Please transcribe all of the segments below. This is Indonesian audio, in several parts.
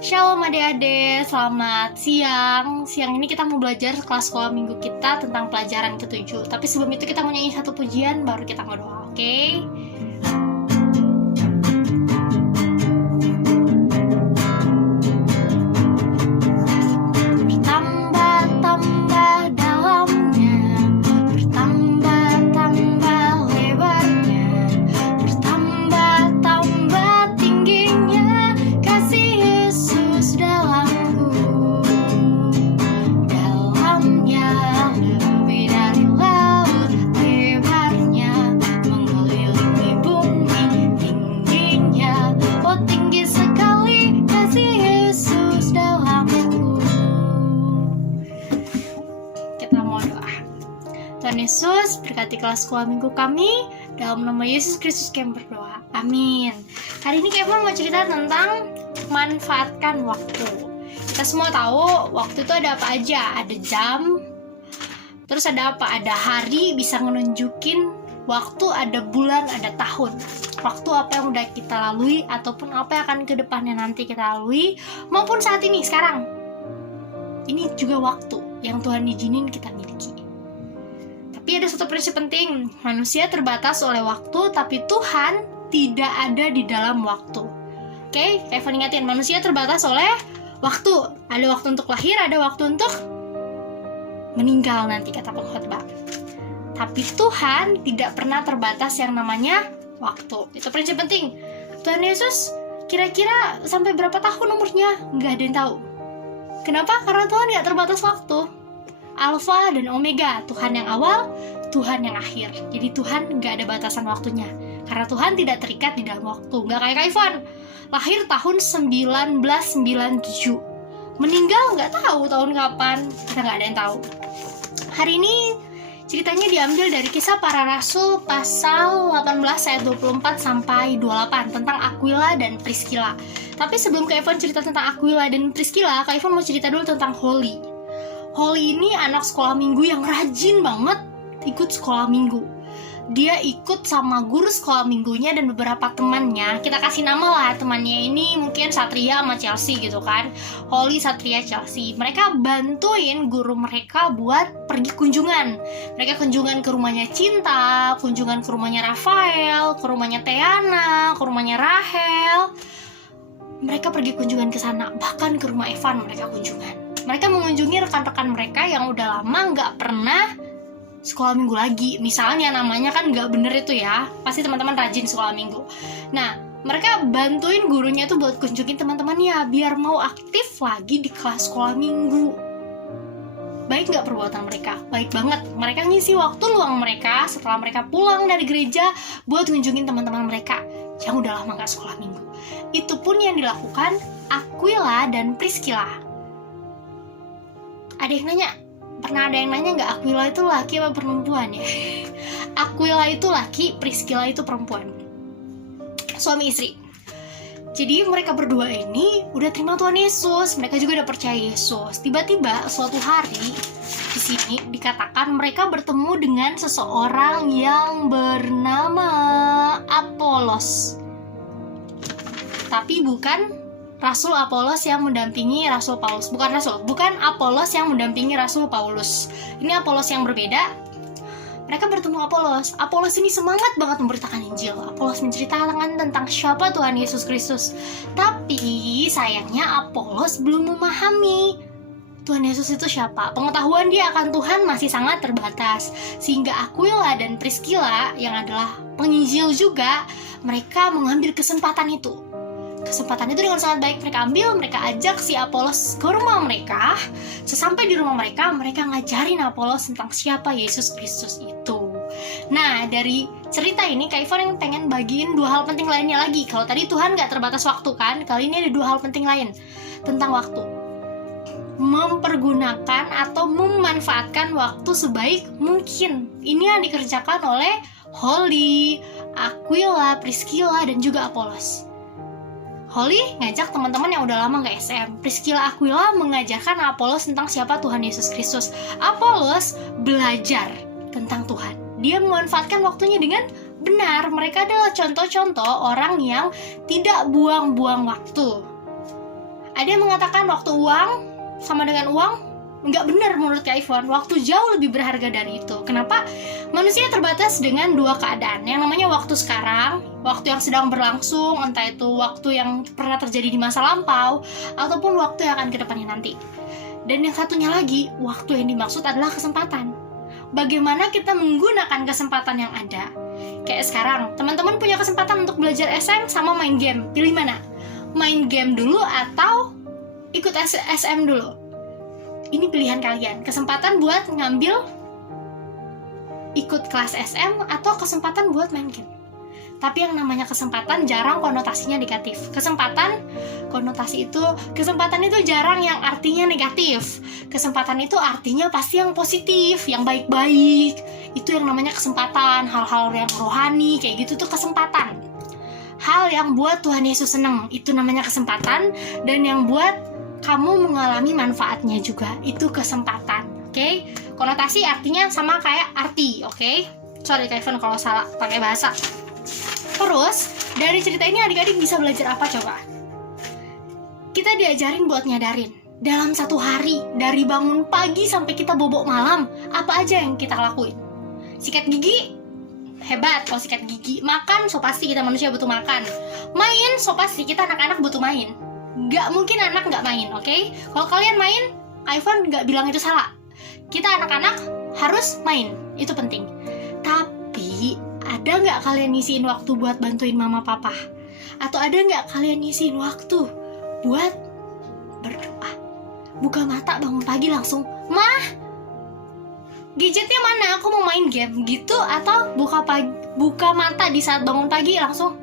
Shalom adik-adik, selamat siang. Siang ini kita mau belajar kelas sekolah minggu kita tentang pelajaran ke-7. Tapi sebelum itu kita mau nyanyi satu pujian, baru kita mau doa, oke? Tuhan Yesus berkati kelas sekolah minggu kami. Dalam nama Yesus Kristus kami berdoa, amin. Hari ini Kevin mau cerita tentang manfaatkan waktu. Kita semua tahu waktu itu ada apa aja. Ada jam, terus ada apa? Ada hari, bisa nunjukin waktu, ada bulan, ada tahun. Waktu apa yang udah kita lalui, ataupun apa yang akan ke depannya nanti kita lalui, maupun saat ini, sekarang. Ini juga waktu yang Tuhan izinin kita miliki. Tapi ada satu prinsip penting, manusia terbatas oleh waktu, tapi Tuhan tidak ada di dalam waktu. Oke, Evan ingatin, manusia terbatas oleh waktu. Ada waktu untuk lahir, ada waktu untuk meninggal nanti, kata pengkhotbah. Tapi Tuhan tidak pernah terbatas yang namanya waktu. Itu prinsip penting. Tuhan Yesus kira-kira sampai berapa tahun umurnya? Nggak ada yang tahu. Kenapa? Karena Tuhan nggak terbatas waktu. Alfa dan Omega, Tuhan yang awal, Tuhan yang akhir. Jadi Tuhan nggak ada batasan waktunya. Karena Tuhan tidak terikat di dalam waktu. Nggak kayak Kak Ivan, lahir tahun 1997. Meninggal nggak tahu tahun kapan, kita nggak ada yang tahu. Hari ini ceritanya diambil dari Kisah Para Rasul pasal 18 ayat 24 sampai 28 tentang Aquila dan Priscilla. Tapi sebelum Kak Ivan cerita tentang Aquila dan Priscilla, Kak Ivan mau cerita dulu tentang Holly. Holly ini anak sekolah minggu yang rajin banget ikut sekolah minggu. Dia ikut sama guru sekolah minggunya dan beberapa temannya. Kita kasih nama lah temannya ini, mungkin Satria sama Chelsea gitu kan. Holly, Satria, Chelsea. Mereka bantuin guru mereka buat pergi kunjungan. Mereka kunjungan ke rumahnya Cinta, kunjungan ke rumahnya Rafael, ke rumahnya Teana, ke rumahnya Rahel. Mereka pergi kunjungan ke sana, bahkan ke rumah Evan mereka kunjungan. Mereka mengunjungi rekan-rekan mereka yang udah lama nggak pernah sekolah minggu lagi. Misalnya namanya kan nggak bener itu ya, pasti teman-teman rajin sekolah minggu. Nah, mereka bantuin gurunya tuh buat kunjungin teman-temannya biar mau aktif lagi di kelas sekolah minggu. Baik nggak perbuatan mereka? Baik banget. Mereka ngisi waktu luang mereka setelah mereka pulang dari gereja buat kunjungin teman-teman mereka yang udah lama nggak sekolah minggu. Itu pun yang dilakukan Aquila dan Priscilla. Ada yang nanya, pernah ada yang nanya nggak Aquila itu laki apa perempuan ya? Aquila itu laki, Priscilla itu perempuan. Suami istri. Jadi mereka berdua ini udah terima Tuhan Yesus, mereka juga udah percaya Yesus. Tiba-tiba suatu hari di sini dikatakan mereka bertemu dengan seseorang yang bernama Apolos. Tapi bukan Rasul Apolos yang mendampingi Rasul Paulus. Bukan Apolos yang mendampingi Rasul Paulus. Ini Apolos yang berbeda. Mereka bertemu Apolos. Apolos ini semangat banget memberitakan Injil. Apolos menceritakan tentang siapa Tuhan Yesus Kristus. Tapi sayangnya Apolos belum memahami Tuhan Yesus itu siapa. Pengetahuan dia akan Tuhan masih sangat terbatas. Sehingga Aquila dan Priscilla yang adalah penginjil juga, mereka mengambil kesempatan itu. Kesempatan itu dengan sangat baik mereka ambil, mereka ajak si Apolos ke rumah mereka. Sesampai di rumah mereka, mereka ngajarin Apolos tentang siapa Yesus Kristus itu. Nah, dari cerita ini, Kak Ivan yang pengen bagiin dua hal penting lainnya lagi. Kalau tadi Tuhan gak terbatas waktu kan, kali ini ada dua hal penting lain tentang waktu. Mempergunakan atau memanfaatkan waktu sebaik mungkin. Ini yang dikerjakan oleh Holly, Aquila, Priscilla, dan juga Apolos. Holly ngajak teman-teman yang udah lama nggak SM. Priscilla Aquila mengajarkan Apolos tentang siapa Tuhan Yesus Kristus. Apolos belajar tentang Tuhan. Dia memanfaatkan waktunya dengan benar. Mereka adalah contoh-contoh orang yang tidak buang-buang waktu. Ada yang mengatakan waktu uang sama dengan uang. Nggak benar menurut Kak Ivon, waktu jauh lebih berharga dari itu. Kenapa? Manusia terbatas dengan dua keadaan. Yang namanya waktu sekarang, waktu yang sedang berlangsung, entah itu waktu yang pernah terjadi di masa lampau, ataupun waktu yang akan ke depannya nanti. Dan yang satunya lagi, waktu yang dimaksud adalah kesempatan. Bagaimana kita menggunakan kesempatan yang ada. Kayak sekarang, teman-teman punya kesempatan untuk belajar SM sama main game. Pilih mana? Main game dulu atau ikut SM dulu? Ini pilihan kalian. Kesempatan buat ngambil ikut kelas SM atau kesempatan buat main game. Tapi yang namanya kesempatan jarang konotasinya negatif. Kesempatan itu jarang yang artinya negatif. Kesempatan itu artinya pasti yang positif, yang baik-baik. Itu yang namanya kesempatan. Hal-hal yang rohani kayak gitu tuh kesempatan. Hal yang buat Tuhan Yesus senang, itu namanya kesempatan. Dan yang buat kamu mengalami manfaatnya juga, itu kesempatan. Oke? Konotasi artinya sama kayak arti, oke? Sorry Kak Ivon kalau salah pakai bahasa. Terus, dari cerita ini adik-adik bisa belajar apa coba? Kita diajarin buat nyadarin, dalam satu hari, dari bangun pagi sampai kita bobok malam, apa aja yang kita lakuin? Sikat gigi? Hebat kalau sikat gigi. Makan, so pasti kita manusia butuh makan. Main, so pasti kita anak-anak butuh main. Gak mungkin anak gak main, oke? Kalau kalian main, Ivan gak bilang itu salah. Kita anak-anak harus main, itu penting. Tapi, ada gak kalian ngisiin waktu buat bantuin mama papa? Atau ada gak kalian ngisiin waktu buat berdoa? Buka mata bangun pagi langsung, "Mah, gadgetnya mana? Aku mau main game." Gitu, atau buka mata di saat bangun pagi langsung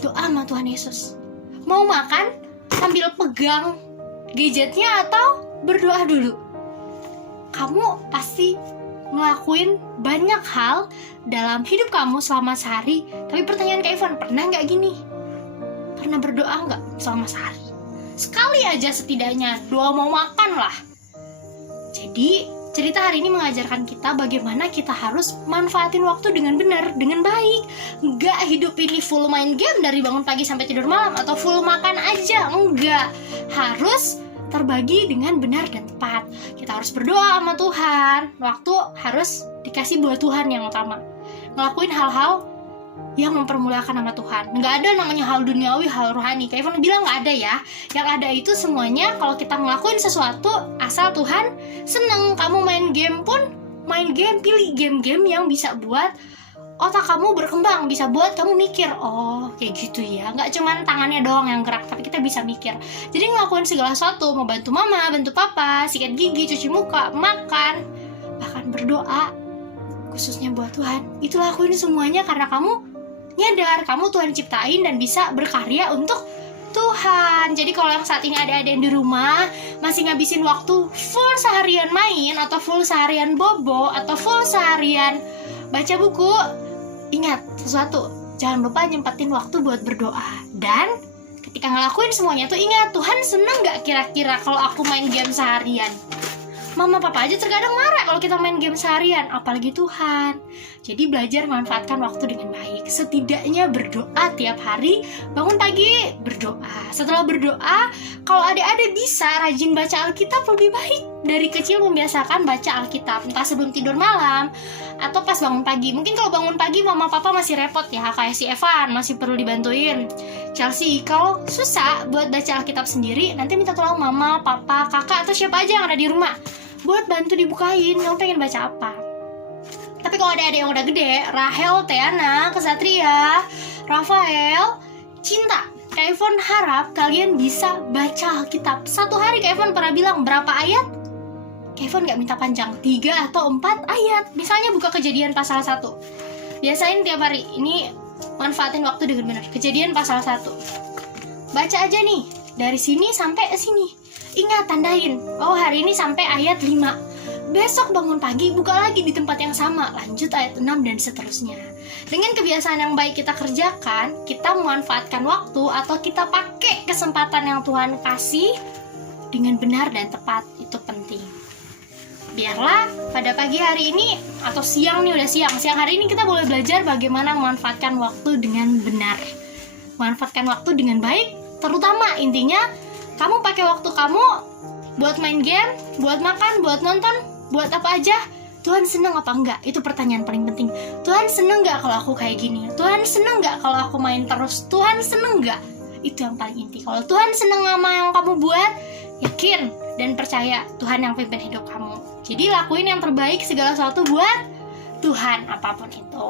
doa sama Tuhan Yesus. Mau makan sambil pegang gadgetnya atau berdoa dulu? Kamu pasti ngelakuin banyak hal dalam hidup kamu selama sehari. Tapi pertanyaan Kak Ivon, pernah nggak gini? Pernah berdoa nggak selama sehari? Sekali aja setidaknya, doa mau makan lah. Jadi cerita hari ini mengajarkan kita bagaimana kita harus manfaatin waktu dengan benar, dengan baik. Nggak hidup ini full main game dari bangun pagi sampai tidur malam, atau full makan aja, enggak. Harus terbagi dengan benar dan tepat. Kita harus berdoa sama Tuhan. Waktu harus dikasih buat Tuhan yang utama. Ngelakuin hal-hal yang mempermuliakan nama Tuhan. Nggak ada namanya hal duniawi, hal rohani. Kayak Ivan bilang nggak ada ya. Yang ada itu semuanya kalau kita ngelakuin sesuatu asal Tuhan seneng. Kamu main game pun main game, pilih game-game yang bisa buat otak kamu berkembang, bisa buat kamu mikir, oh kayak gitu ya. Nggak cuman tangannya doang yang gerak, tapi kita bisa mikir. Jadi ngelakuin segala sesuatu, mau bantu mama, bantu papa, sikat gigi, cuci muka, makan, bahkan berdoa khususnya buat Tuhan. Itu lakuin semuanya karena kamu nyadar kamu Tuhan ciptain dan bisa berkarya untuk Tuhan. Jadi kalau yang saat ini ada yang di rumah masih ngabisin waktu full seharian main, atau full seharian bobo, atau full seharian baca buku, ingat sesuatu, jangan lupa nyempetin waktu buat berdoa. Dan ketika ngelakuin semuanya tuh ingat, Tuhan seneng gak kira-kira kalau aku main game seharian? Mama papa aja terkadang marah kalau kita main game seharian, apalagi Tuhan. Jadi belajar manfaatkan waktu dengan baik. Setidaknya berdoa tiap hari, bangun pagi berdoa. Setelah berdoa, kalau adik-adik bisa rajin baca Alkitab lebih baik. Dari kecil membiasakan baca Alkitab, entah sebelum tidur malam atau pas bangun pagi. Mungkin kalau bangun pagi mama papa masih repot ya, kayak si Evan masih perlu dibantuin. Chelsea, kalau susah buat baca Alkitab sendiri, nanti minta tolong mama, papa, kakak, atau siapa aja yang ada di rumah buat bantu dibukain, kamu pengen baca apa. Tapi kalau ada adik yang udah gede, Rahel, Teana, Kesatria, Rafael, Cinta, Kak Ivon harap kalian bisa baca Alkitab. Satu hari Kak Ivon pernah bilang berapa ayat? Kak Ivon gak minta panjang, 3 atau 4 ayat. Misalnya buka Kejadian pasal 1. Biasain tiap hari, ini manfaatin waktu dengan benar. Kejadian pasal 1. Baca aja nih, dari sini sampai sini. Ingat, tandain, oh hari ini sampai ayat 5. Besok bangun pagi, buka lagi di tempat yang sama, lanjut ayat 6 dan seterusnya. Dengan kebiasaan yang baik kita kerjakan, kita memanfaatkan waktu atau kita pakai kesempatan yang Tuhan kasih dengan benar dan tepat. Itu penting. Biarlah pada pagi hari ini atau siang nih, udah siang hari ini kita boleh belajar bagaimana memanfaatkan waktu dengan benar. Memanfaatkan waktu dengan baik, terutama intinya Kamu pakai waktu kamu buat main game, buat makan, buat nonton, buat apa aja, Tuhan seneng apa enggak? Itu pertanyaan paling penting. Tuhan seneng enggak kalau aku kayak gini? Tuhan seneng enggak kalau aku main terus? Tuhan seneng enggak? Itu yang paling inti. Kalau Tuhan seneng sama yang kamu buat, yakin dan percaya Tuhan yang pimpin hidup kamu. Jadi lakuin yang terbaik segala sesuatu buat Tuhan, apapun itu.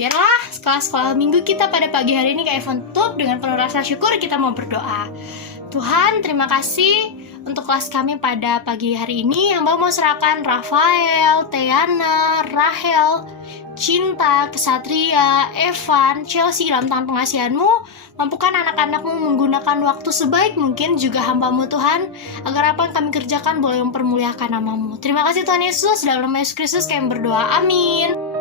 Biarlah sekolah-sekolah minggu kita pada pagi hari ini kayak tutup dengan penuh rasa syukur. Kita mau berdoa. Tuhan, terima kasih untuk kelas kami pada pagi hari ini. Hamba mau serahkan Rafael, Tiana, Rahel, Cinta, Kesatria, Evan, Chelsea dalam tangan pengasihan-Mu. Mampukan anak-anak-Mu menggunakan waktu sebaik mungkin, juga hamba-Mu Tuhan, agar apa yang kami kerjakan boleh mempermuliakan nama-Mu. Terima kasih Tuhan Yesus, dalam nama Yesus Kristus kami berdoa, amin.